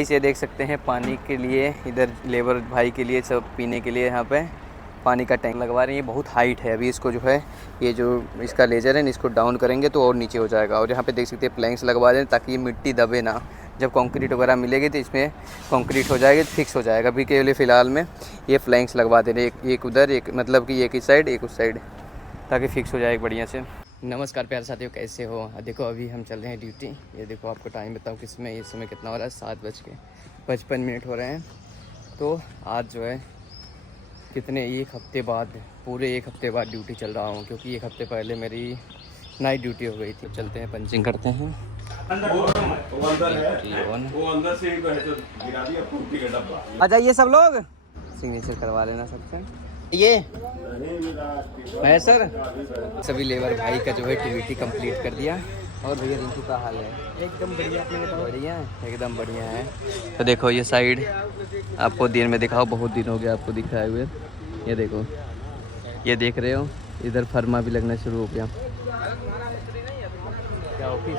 इसे देख सकते हैं पानी के लिए, इधर लेबर भाई के लिए सब पीने के लिए यहाँ पे पानी का टैंक लगवा रहे हैं। ये बहुत हाइट है, अभी इसको जो है ये जो इसका लेज़र है इसको डाउन करेंगे तो और नीचे हो जाएगा। और यहाँ पे देख सकते हैं प्लैंक्स लगवा दें ताकि ये मिट्टी दबे ना। जब कंक्रीट वगैरह मिलेगी तो इसमें कंक्रीट हो जाएगी तो फिक्स हो जाएगा। अभी के लिए फ़िलहाल में ये प्लैंक्स लगवा दे रहे, एक उधर, एक मतलब कि एक इस साइड एक उस साइड, ताकि फिक्स हो जाएगा बढ़िया से। नमस्कार प्यारे साथियों, कैसे हो? देखो अभी हम चल रहे हैं ड्यूटी। ये देखो आपको टाइम बताओ किसमें, इस समय कितना हो रहा है, 7:55 हो रहे हैं। तो आज जो है कितने एक हफ्ते बाद, पूरे एक हफ्ते बाद ड्यूटी चल रहा हूँ, क्योंकि एक हफ्ते पहले मेरी नाइट ड्यूटी हो गई थी। चलते हैं पंचिंग करते हैं। आ जाइए सब लोग, सिग्नेचर करवा लेना सबसे। ये है सर, सभी लेबर भाई का जो है ड्यूटी कंप्लीट कर दिया। और भैया रिंकू का हाल है? एकदम बढ़िया, बढ़िया, एकदम बढ़िया है। तो देखो ये साइड आपको दिन में दिखाओ, बहुत दिन हो गया आपको दिखाए हुए। ये देखो, ये देख रहे हो, इधर फर्मा भी लगना शुरू हो गया। क्या ऑफिस?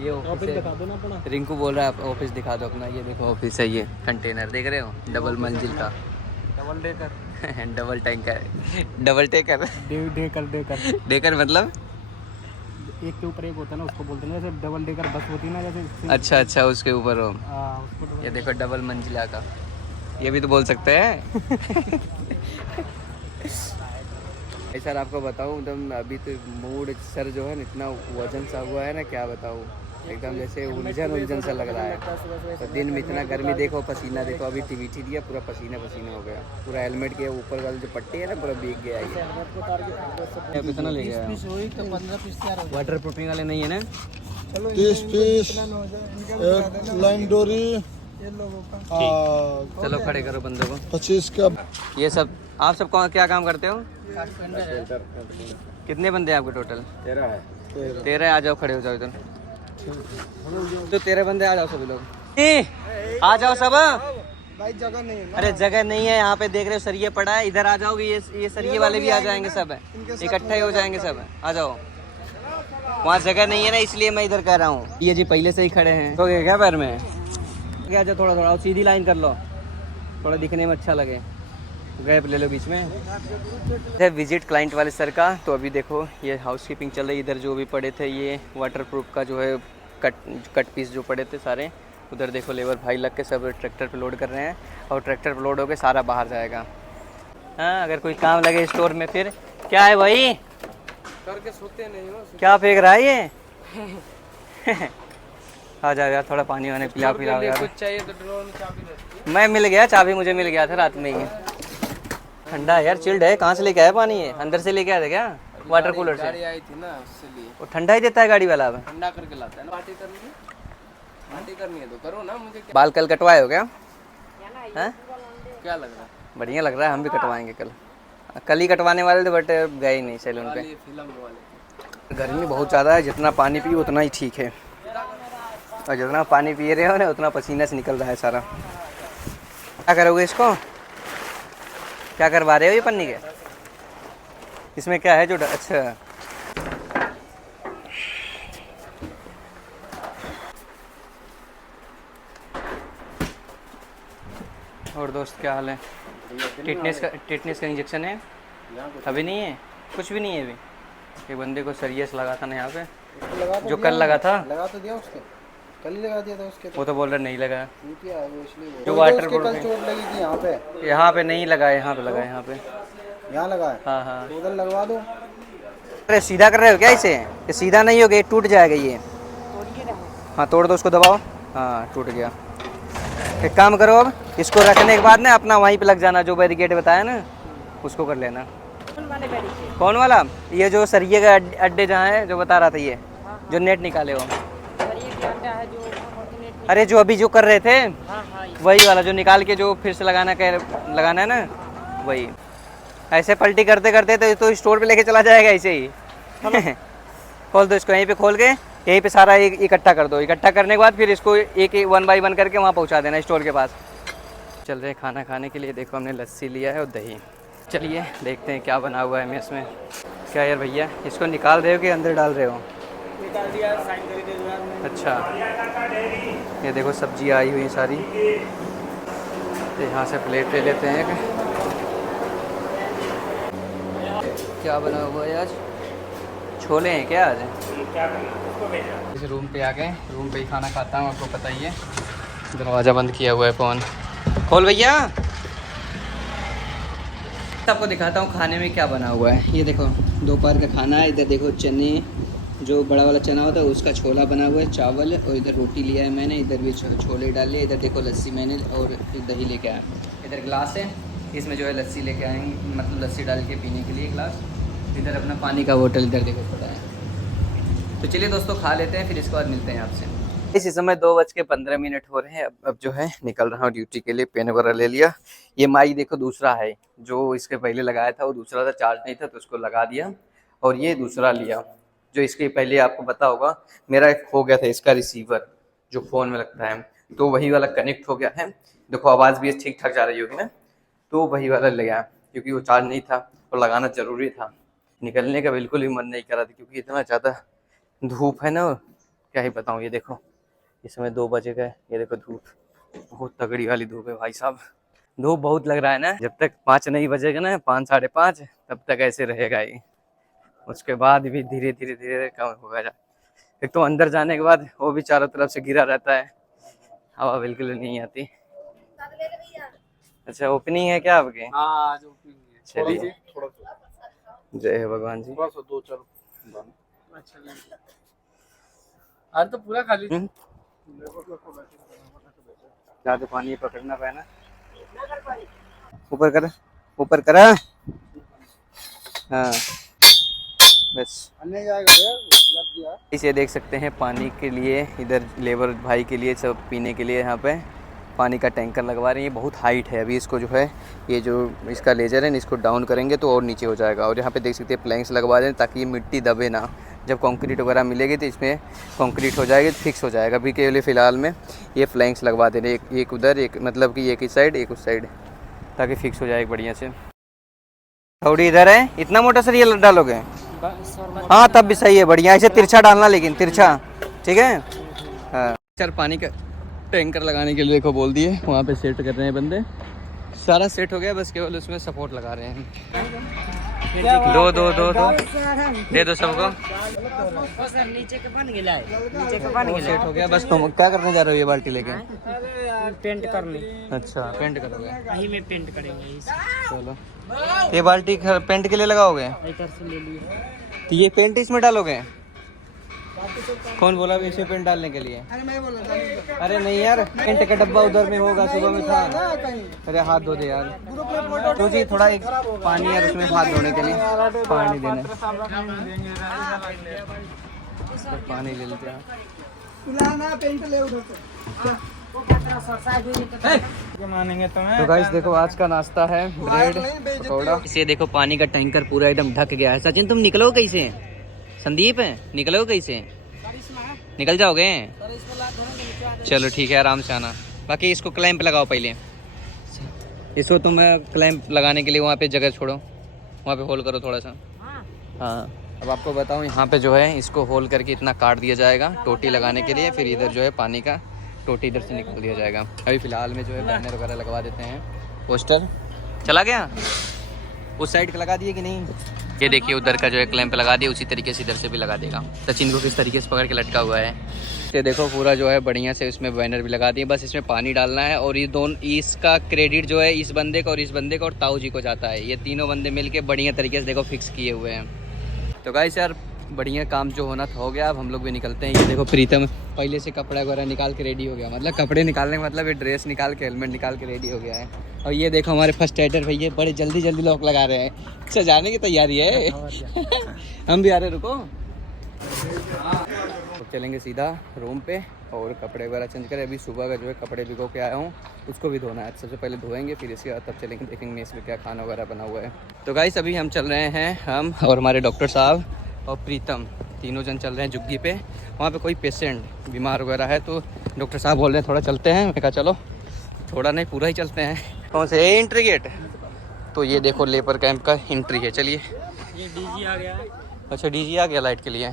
ये ऑफिस दिखा दो ना अपना। रिंकू बोल रहा है आप ऑफिस दिखा दो अपना। ये देखो ऑफिस है, ये कंटेनर देख रहे हो, डबल मंजिल का, double decker double tanker, double taker, decker मतलब एक के ऊपर एक होता है ना, उसको बोलते हैं। जैसे डबल डेकर बस होती है ना, जैसे। अच्छा अच्छा, उसके ऊपर हो। उसको ये देखो डबल मंजिला का, ये भी तो बोल सकते हैं। सर आपको बताऊं एकदम अभी तो मूड सर जो है ना इतना वजन सा हुआ है ना, क्या बताऊं, एकदम जैसे उलझन सा लग रहा है। तो दिन में इतना गर्मी, देखो पसीना देखो, अभी टीवीटी दिया पूरा पसीना पसीना हो गया। पूरा हेलमेट के ऊपर वाले जो पट्टी है ना पूरा भीग गया है। कितना ले गया? 15 पीस वाटर प्रूफिंग वाले नहीं है ना? 30 पीस लाइन डोरी। चलो खड़े करो बंदों को। 25 का। ये सब आप सब कौन क्या काम करते हो? कितने बंदे हैं आपके टोटल? 13 है। 13 आ जाओ, खड़े हो जाओ इधर। तो 13 बंदे आ जाओ सभी लोग, आ जाओ सब। भाई जगह नहीं है। अरे जगह नहीं है, यहाँ पे देख रहे हो सरिये पड़ा है, इधर आ जाओगे। ये सरिये वाले भी आ जाएंगे, सब इकट्ठे हो जाएंगे सब, आ जाओ। वहाँ जगह नहीं है ना, इसलिए मैं इधर कह रहा हूँ। ये जी पहले से ही खड़े हैं, तो क्या पैर में क्या? जाओ थोड़ा थोड़ा सीधी लाइन कर लो, थोड़ा दिखने में अच्छा लगे, गैप ले लो बीच में। विजिट क्लाइंट वाले सर का। तो अभी देखो ये हाउसकीपिंग चल रही है। इधर जो भी पड़े थे ये वाटरप्रूफ का जो है कट पीस जो पड़े थे सारे, उधर देखो लेबर भाई लग के सब ट्रैक्टर पे लोड कर रहे हैं। और ट्रैक्टर पे लोड होकर सारा बाहर जाएगा। हाँ, अगर कोई काम लगे स्टोर में फिर क्या है भाई, करके सोते नहीं हो। क्या फेंक रहा है ये? आ जाओ यार, थोड़ा पानी वाने पिला यार। कुछ चाहिए तो ड्रॉर में चाबी रहती है। मैं मिल गया, चाबी मुझे मिल गया था रात में ही। ठंडा है यार, चिल्ड है। कहाँ से लेके आया पानी? ये अंदर से लेके आया था क्या? वाटर कूलर से? गाड़ी आई थी ना, इसलिए वो ठंडा ही देता है गाड़ी वाला? अब ठंडा करके लाता है ना। पार्टी करनी है तो करो ना। मुझे क्या बाल कल कटवाए हो क्या? हैं? क्या लग रहा है? बढ़िया लग रहा है, हम भी कटवाएंगे कल। कल ही कटवाने वाले थे बट गए ही नहीं सैलून पे। फिल्म वाले। गर्मी बहुत ज़्यादा है, जितना पानी पिए उतना ही ठीक है। और जितना पानी पी रहे हो ना उतना पसीना से निकल रहा है सारा। क्या करोगे इसको? क्या करवा रहे हो ये पन्नी के? इसमें क्या है जो अच्छा, और दोस्त क्या हाल है? टिटनेस का इंजेक्शन है? अभी नहीं है, कुछ भी नहीं है अभी। एक बंदे को सीरियस लगा था ना यहाँ पे, जो कल लगा था। लगा तो दिया उसके, कल ही लगा दिया था उसके। वो तो बोल रहा नहीं लगा, इसलिए जो वाटर कल चोट लगी थी यहाँ पे। यहाँ पे नहीं लगा, यहाँ पे लगा, यहाँ पे। यहाँ लगा है? हाँ हाँ, उधर लगवा दो। अरे सीधा कर रहे हो क्या इसे? ये सीधा नहीं होगा, ये टूट जाएगा ये। हाँ तोड़ दो उसको, दबाओ। हाँ टूट गया। एक काम करो, अब इसको रखने के बाद ना अपना वहीं पे लग जाना, जो बैरिकेड बताया ना उसको कर लेना। कौन वाला? ये जो सरिये का अड्डे जहाँ है, जो बता रहा था ये, जो नेट निकाले हो। अरे जो अभी जो कर रहे थे वही वाला, जो निकाल के जो फिर से लगाना है ना, वही। ऐसे पलटी करते करते तो स्टोर पे लेके चला जाएगा ऐसे ही। खोल दो इसको, यहीं पे खोल के यहीं पे सारा इकट्ठा कर दो। इकट्ठा करने के बाद फिर इसको एक 1 बाय 1 करके वहाँ पहुँचा देना स्टोर के पास। चल रहे खाना खाने के लिए। देखो हमने लस्सी लिया है और दही। चलिए देखते हैं क्या बना हुआ है मेस में। क्या यार भैया, इसको निकाल रहे हो कि अंदर डाल रहे हो? निकाल दिया, साइन करके दे दिया। अच्छा, ये देखो सब्जी आई हुई है सारी। तो यहाँ से प्लेट ले लेते हैं एक। क्या बना हुआ है आज? छोले हैं क्या आज? इस रूम पे आ गए, रूम पे ही खाना खाता हूँ, आपको पता ही है। दरवाज़ा बंद किया हुआ है, फ़ोन खोल भैया। आपको दिखाता हूँ खाने में क्या बना हुआ है। ये देखो दोपहर का खाना है। इधर देखो चने, जो बड़ा वाला चना होता है उसका छोला बना हुआ है, चावल, और इधर रोटी लिया है मैंने। इधर भी छोले डाल लिए। इधर देखो लस्सी मैंने और दही लेके आया। इधर गिलास है, इसमें जो है लस्सी लेके आएंगे, मतलब लस्सी डाल के पीने के लिए गिलास। इधर अपना पानी का बोतल इधर देखो पड़ा है। तो चलिए दोस्तों खा लेते हैं, फिर इसके बाद मिलते हैं आपसे। इसी समय 2:15 हो रहे हैं। अब जो है निकल रहा हूँ ड्यूटी के लिए। पेन वगैरह ले लिया। ये माइक देखो दूसरा है, जो इसके पहले लगाया था वो दूसरा था, चार्ज नहीं था तो उसको लगा दिया। और ये दूसरा लिया, जो इसके पहले आपको पता होगा मेरा एक हो गया था इसका रिसीवर जो फ़ोन में लगता है, तो वही वाला कनेक्ट हो गया है। देखो आवाज़ भी ठीक ठाक जा रही होगी ना, तो वही वाला लगा क्योंकि वो चार्ज नहीं था और लगाना ज़रूरी था। निकलने का बिल्कुल भी मन नहीं कर रहा था क्योंकि इतना ज़्यादा धूप है ना, क्या ही बताऊँ। ये देखो इस समय 2 बजे का है। ये देखो धूप बहुत तगड़ी वाली धूप है भाई साहब। धूप बहुत लग रहा है ना। जब तक 5 नहीं बजेगा ना, 5 साढ़े 5, तब तक ऐसे रहेगा ये। उसके बाद भी धीरे धीरे धीरे कम होगा। एक तो अंदर जाने के बाद वो भी चारों तरफ से घिरा रहता है, हवा बिल्कुल नहीं आती। अच्छा ओपनिंग है क्या आपके? हाँ आज ओपनिंग है। चलिए जय हो भगवान जी। थोड़ा सा 2-4 अच्छा आज तो पूरा खाली। ज़्यादा पानी पकड़ना पाए ऊपर कर, ऊपर करा। हाँ बस इसे देख सकते हैं पानी के लिए। इधर लेबर भाई के लिए सब पीने के लिए यहाँ पे पानी का टैंकर लगवा रहे हैं। ये बहुत हाइट है। अभी इसको जो है ये जो इसका लेजर है इसको डाउन करेंगे तो और नीचे हो जाएगा। और यहाँ पे देख सकते हैं प्लैंक्स लगवा रहे हैं ताकि ये मिट्टी दबे ना। जब कंक्रीट वगैरह मिलेगी तो इसमें कंक्रीट हो जाएगी तो फिक्स हो जाएगा। अभी के लिए फ़िलहाल में ये फ्लैंक्स लगवा दे रहे हैं, एक उधर, एक मतलब कि एक इस साइड एक उस साइड, ताकि फिक्स हो जाए बढ़िया से। थोड़ी इधर है, इतना मोटा सरिया डालोगे? हाँ तब भी सही है, बढ़िया। इसे तिरछा डालना, लेकिन तिरछा, ठीक है। हाँ सर पानी का टैंकर लगाने के लिए देखो बोल दिए, वहाँ पे सेट कर रहे हैं बंदे। सारा सेट हो गया, बस केवल उसमें सपोर्ट लगा रहे हैं। दो दो दो दो दे दो सबको। नीचे के बन गया है, नीचे के बन गया सेट हो गया। बस तुम क्या करने जा रहे हो ये बाल्टी लेके? पेंट करने। अच्छा पेंट करोगे? यही में पेंट करेंगे। चलो ये बाल्टी पेंट के लिए लगाओगे? इधर से ले लिए। तो ये पेंट इसमें डालोगे? कौन बोला भी इसे पेंट डालने के लिए? अरे मैं बोला था। अरे नहीं यार, पेंट का डब्बा उधर में होगा, सुबह में था। अरे हाथ धो दे यार। तो जी थोड़ा एक पानी यार उसमें हाथ धोने के लिए पानी देना, पानी ले लेते हैं। तो गाइस देखो आज का नाश्ता है ब्रेड पकौड़ा। इसे देखो पानी का टैंकर पूरा एकदम ढक गया है। सचिन तुम निकलो कैसे? संदीप निकलो कैसे? निकल जाओगे? चलो ठीक है आराम से आना। बाकी इसको क्लैंप लगाओ पहले। इसको तुम क्लैंप लगाने के लिए वहाँ पे जगह छोड़ो, वहाँ पे होल करो थोड़ा सा। हाँ अब आपको बताऊँ, यहाँ पे जो है इसको होल करके इतना काट दिया जाएगा टोटी लगाने के लिए। फिर इधर जो है पानी का टोटी इधर से निकाल दिया जाएगा। अभी फ़िलहाल में जो है बैनर वगैरह लगवा देते हैं। पोस्टर चला गया, उस साइड का लगा दिए कि नहीं? ये देखिए उधर का जो है क्लैंप लगा दिया, उसी तरीके से इधर से भी लगा देगा। सचिन को किस तरीके से पकड़ के लटका हुआ है। ये देखो पूरा जो है बढ़िया से इसमें बैनर भी लगा दिए। बस इसमें पानी डालना है और ये दोनों, इसका क्रेडिट जो है इस बंदे का और इस बंदे का और ताऊ जी को जाता है। ये तीनों बंदे मिलके बढ़िया तरीके से देखो फिक्स किए हुए हैं। तो गाइस यार बढ़िया काम जो होना था हो गया। अब हम लोग भी निकलते हैं। ये देखो प्रीतम पहले से कपड़ा वगैरह निकाल के रेडी हो गया, मतलब कपड़े निकालने का मतलब ये ड्रेस निकाल के हेलमेट निकाल के रेडी हो गया है। और ये देखो हमारे फर्स्ट एडर भैया बड़े जल्दी जल्दी लॉक लगा रहे हैं, सजाने की तैयारी है। हम भी आ रहे, रुको। तो चलेंगे सीधा रूम पे और कपड़े वगैरह चेंज करें। अभी सुबह का जो है कपड़े भिगो के आया हूँ, उसको भी धोना है। सबसे पहले धोएंगे, फिर इसके बाद तब चलेंगे, देखेंगे इसमें क्या खाना वगैरह बना हुआ है। तो गाइस अभी हम चल रहे हैं, हम और हमारे डॉक्टर साहब और प्रीतम तीनों जन चल रहे हैं जुग्गी पे। वहाँ पे कोई पेशेंट बीमार वगैरह है तो डॉक्टर साहब बोल रहे हैं थोड़ा चलते हैं। मैं कहा चलो, थोड़ा नहीं पूरा ही चलते हैं। कौन से एंट्री गेट? तो ये देखो लेबर कैंप का एंट्री है। चलिए ये डीजी आ गया है। अच्छा डीजी आ गया लाइट के लिए।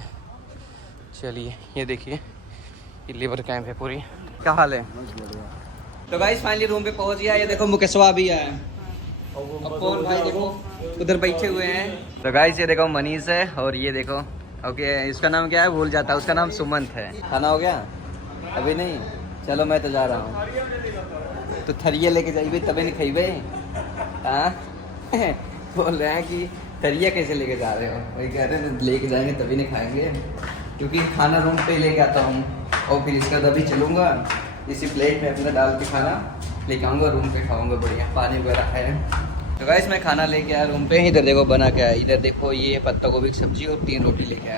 चलिए ये देखिए, ये लेबर कैंप है पूरी। क्या हाल है? तो गाइस फाइनली रूम पे पहुंच गया। ये देखो मुकेशवा भी आया है और कौन भाई देखो उधर बैठे हुए हैं। तो गाइस ये देखो मनीष है और ये देखो ओके, इसका नाम क्या है भूल जाता है, उसका नाम सुमंत है। खाना हो गया? अभी नहीं, चलो मैं तो जा रहा हूँ। तो थरिये लेके जाइए तभी नहीं खाइबे। हाँ बोल रहे हैं कि थरिया कैसे लेके जा रहे हो? वही कह रहे हैं लेके जाएंगे तभी नहीं खाएंगे, क्योंकि खाना रूम पे लेके आता हूँ और फिर इसका तभी चलूँगा। इसी प्लेट में अपना डाल के खाना लेके आऊँगा, रूम पे खाऊँगा बढ़िया, पानी वगैरह है। तो गाइस मैं खाना लेके आया रूम पे। इधर देखो बना क्या है, इधर देखो ये पत्ता गोभी की सब्जी और 3 रोटी लेके आया।